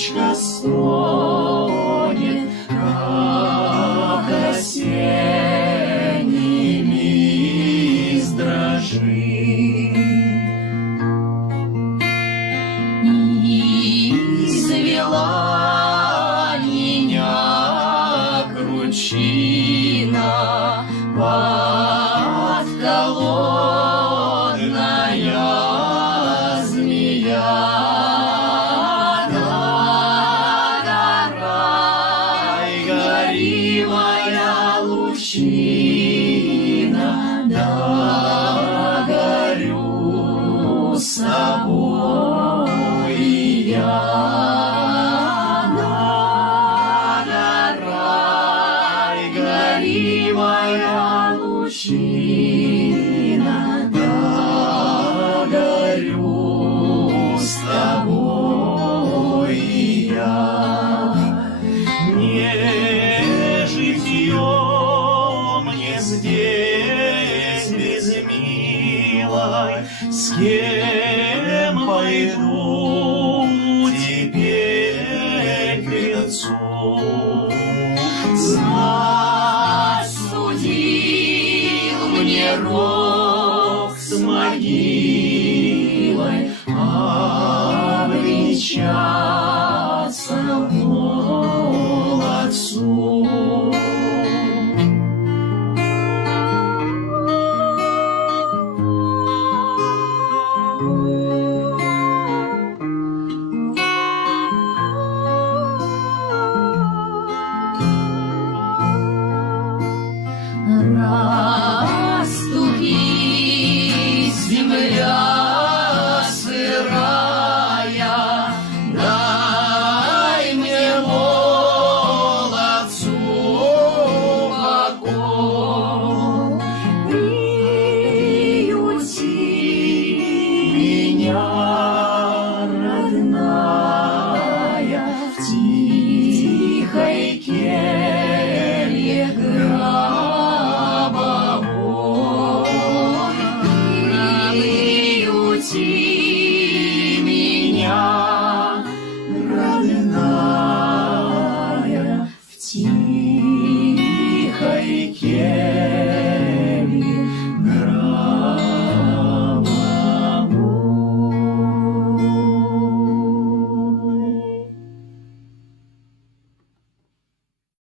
Речка стонет, как осенний лист дрожит. Извела меня кручина подколодная змея. Гори моя лучина, да горю с тобой и я. Гори моя лучина, да горю с тобой и я. Не житье мне здесь без милой, с кем пойду теперь к венцу? Знать судил мне рок с могилой, обреча.